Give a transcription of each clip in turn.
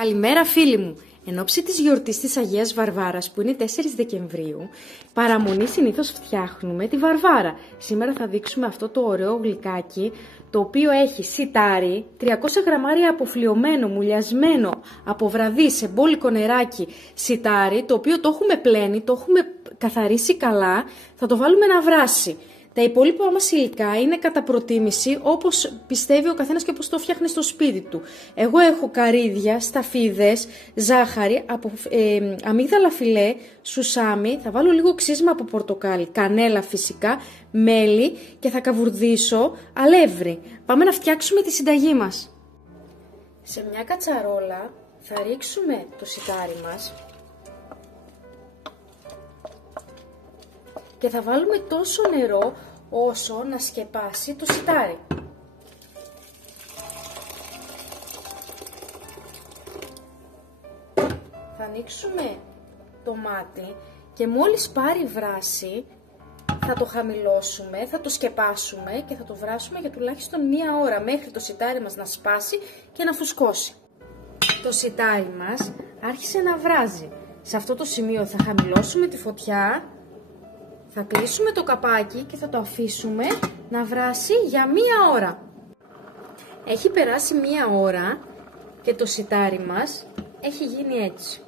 Καλημέρα φίλοι μου! Εν ώψη της γιορτής της Αγίας Βαρβάρας που είναι 4 Δεκεμβρίου, παραμονή συνήθως φτιάχνουμε τη Βαρβάρα. Σήμερα θα δείξουμε αυτό το ωραίο γλυκάκι, το οποίο έχει σιτάρι, 300 γραμμάρια αποφλιωμένο, μουλιασμένο από βραδύ σε μπόλικο νεράκι σιτάρι, το οποίο το έχουμε πλένει, το έχουμε καθαρίσει καλά, θα το βάλουμε να βράσει. Τα υπόλοιπα μας υλικά είναι κατά προτίμηση όπως πιστεύει ο καθένας και όπως το φτιάχνει στο σπίτι του. Εγώ έχω καρύδια, σταφίδες, ζάχαρη, αμύγδαλα φιλέ, σουσάμι, θα βάλω λίγο ξύσμα από πορτοκάλι, κανέλα φυσικά, μέλι και θα καβουρδίσω αλεύρι. Πάμε να φτιάξουμε τη συνταγή μας. Σε μια κατσαρόλα θα ρίξουμε το σιτάρι μας και θα βάλουμε τόσο νερό όσο να σκεπάσει το σιτάρι. Θα ανοίξουμε το μάτι και μόλις πάρει βράση θα το χαμηλώσουμε, θα το σκεπάσουμε και θα το βράσουμε για τουλάχιστον 1 ώρα μέχρι το σιτάρι μας να σπάσει και να φουσκώσει. Το σιτάρι μας άρχισε να βράζει. Σε αυτό το σημείο θα χαμηλώσουμε τη φωτιά, θα κλείσουμε το καπάκι και θα το αφήσουμε να βράσει για 1 ώρα. Έχει περάσει 1 ώρα και το σιτάρι μας έχει γίνει έτσι.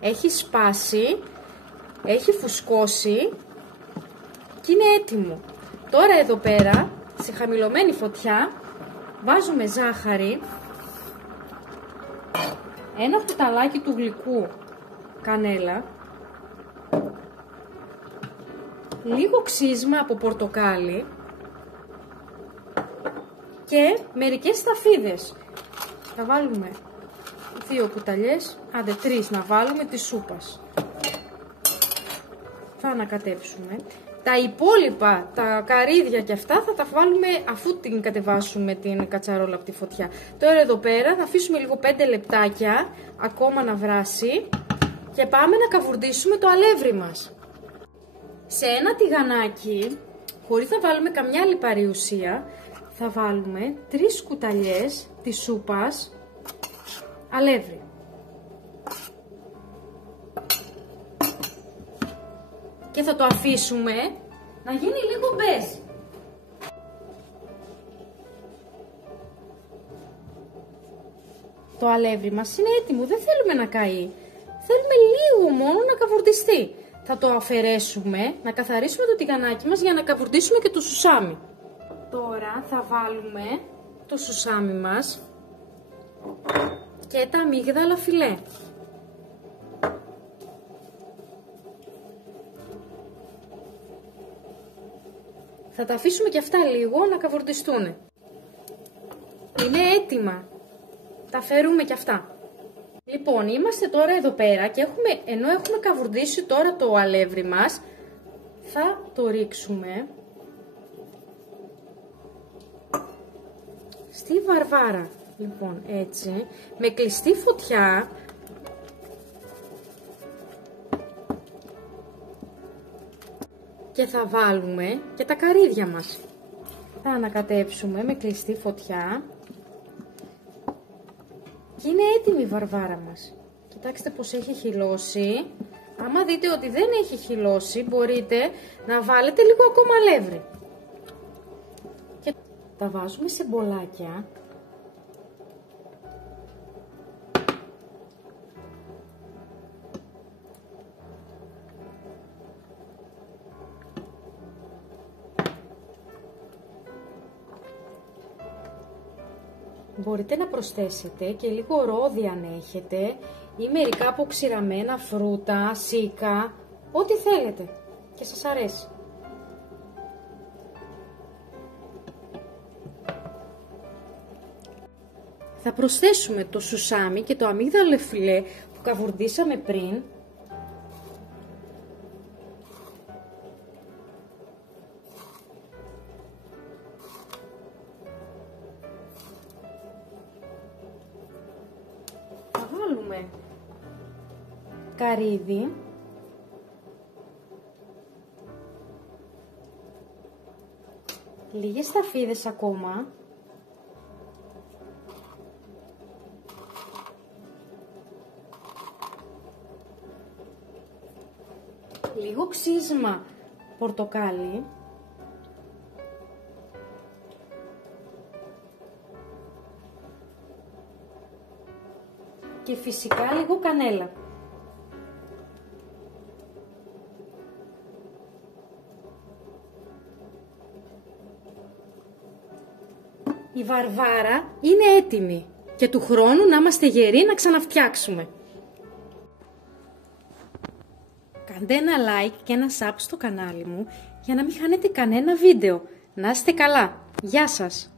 Έχει σπάσει, έχει φουσκώσει και είναι έτοιμο. Τώρα εδώ πέρα, σε χαμηλωμένη φωτιά, βάζουμε ζάχαρη, ένα κουταλάκι του γλυκού κανέλα, λίγο ξύσμα από πορτοκάλι και μερικές σταφίδες. Θα βάλουμε 2 κουταλιές, άντε 3 να βάλουμε της σούπας. Θα ανακατέψουμε. Τα υπόλοιπα, τα καρύδια και αυτά θα τα βάλουμε αφού την κατεβάσουμε την κατσαρόλα από τη φωτιά. Τώρα εδώ πέρα θα αφήσουμε λίγο 5 λεπτάκια ακόμα να βράσει και πάμε να καβουρδίσουμε το αλεύρι μας. Σε ένα τηγανάκι, χωρίς να βάλουμε καμιά λιπαρή ουσία, θα βάλουμε 3 κουταλιές της σούπας αλεύρι. Και θα το αφήσουμε να γίνει λίγο μπέζ. Το αλεύρι μας είναι έτοιμο, δεν θέλουμε να καεί. Θέλουμε λίγο μόνο να καβουρδιστεί. Θα το αφαιρέσουμε, να καθαρίσουμε το τηγανάκι μας για να καβουρδίσουμε και το σουσάμι. Τώρα θα βάλουμε το σουσάμι μας και τα αμύγδαλα φιλέ. Θα τα αφήσουμε και αυτά λίγο να καβουρδιστούν. Είναι έτοιμα. Τα φέρουμε και αυτά. Λοιπόν, είμαστε τώρα εδώ πέρα και ενώ έχουμε καβουρδίσει τώρα το αλεύρι μας, θα το ρίξουμε στη βαρβάρα. Λοιπόν, έτσι, με κλειστή φωτιά, και θα βάλουμε και τα καρύδια μας. Θα ανακατέψουμε με κλειστή φωτιά. Και είναι έτοιμη η βαρβάρα μας. Κοιτάξτε πως έχει χυλώσει. Άμα δείτε ότι δεν έχει χυλώσει, μπορείτε να βάλετε λίγο ακόμα αλεύρι. Και τα βάζουμε σε μπολάκια. Μπορείτε να προσθέσετε και λίγο ρόδι αν έχετε ή μερικά αποξηραμένα φρούτα, σίκα, ό,τι θέλετε και σας αρέσει. Θα προσθέσουμε το σουσάμι και το αμύγδαλο φιλέ που καβουρδίσαμε πριν. Βάλουμε καρύδι, λίγες σταφίδες ακόμα ξύσμα πορτοκάλι. Και φυσικά λίγο κανέλα. Η βαρβάρα είναι έτοιμη και του χρόνου να είμαστε γεροί να ξαναφτιάξουμε. Κάντε ένα like και ένα sub στο κανάλι μου για να μην χάνετε κανένα βίντεο. Να είστε καλά. Γεια σας!